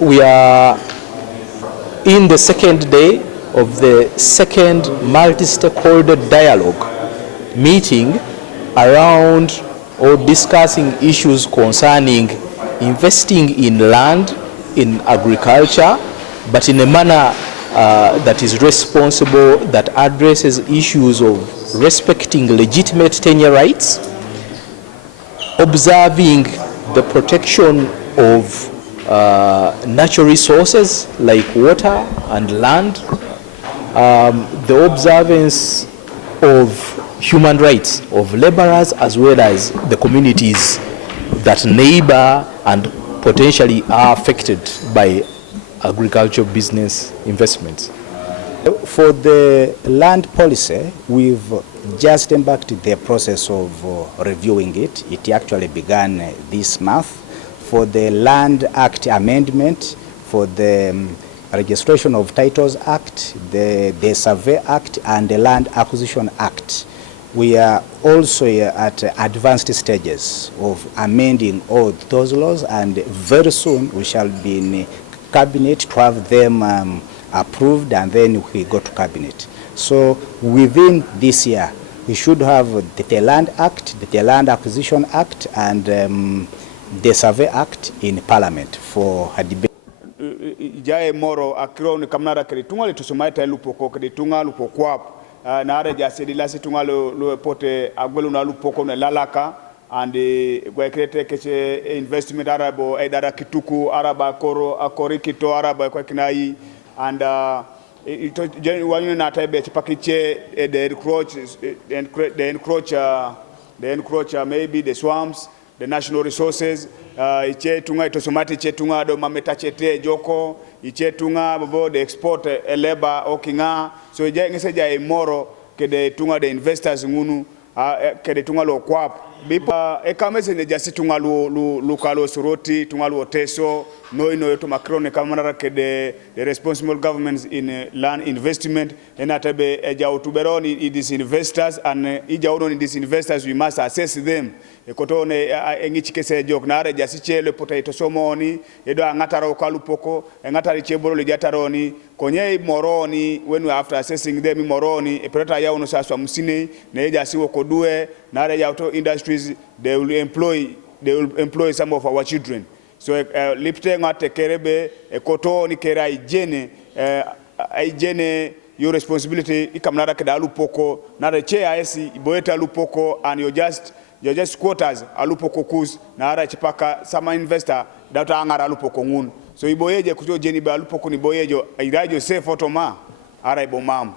we are in the second day of the second multi-stakeholder dialogue meeting around or discussing issues concerning investing in land, in agriculture, but in a manner that is responsible, that addresses issues of respecting legitimate tenure rights, observing the protection of natural resources like water and land, the observance of human rights of laborers as well as the communities that neighbor and potentially are affected by agricultural business investments. For the land policy, we've just embarked the process of reviewing it. It actually began this month. For the Land Act amendment, for the Registration of Titles Act, the Survey Act, and the Land Acquisition Act, we are also at advanced stages of amending all those laws, and very soon we shall be in Cabinet to have them approved, and then we go to Cabinet. So within this year, we should have the Land Act, the Land Acquisition Act, and the Survey Act in Parliament for a debate. Jae moro akiro ni kamnara kiri tunga le tusumaita lupoko kiri tunga lupokwap na are jase di lasi tunga lo pote agwelu na lupoko na lalaka andi gwa krete keche investment arabo edara kituku araba koro akori kito araba kwa kinai and ito wanyu na taibe chipakiche the encroach maybe the swamps, the national resources, iche tunga itosomati iche tunga do mameta chete joko, iche tunga bobo the export labor okinga, so ije ngeseja imoro kede tunga the investors ngunu, kede tunga lo kwap. Bipa ekamese ne jasi tunga lu kalo suroti, tunga lu oteso, no yoto makrone kamanara kede the responsible governments in land investment, enatabe eja utuberoni in these investors, and ija uno in these investors we must assess them. Ekotone engichikese jok na are jasi chele potato somoni, edo angatara okalupoko, engatari chebolo le jataroni, konye moroni, when we after assessing them moroni, epreta ya uno saswa musine, na eja siwo kodue, na are ya auto industries, they will employ some of our children. So lipte ngate kerebe ekoto ni kera ijene your responsibility ikamnara keda alupoko na che aesi iboeta alupoko, and you're just quotas alupoko kus na ara chipaka sama investor data angara alupoko ngun, so iboyeje kujo jeni ba alupoko ni boyejo irajo safe otoma ara ibomam.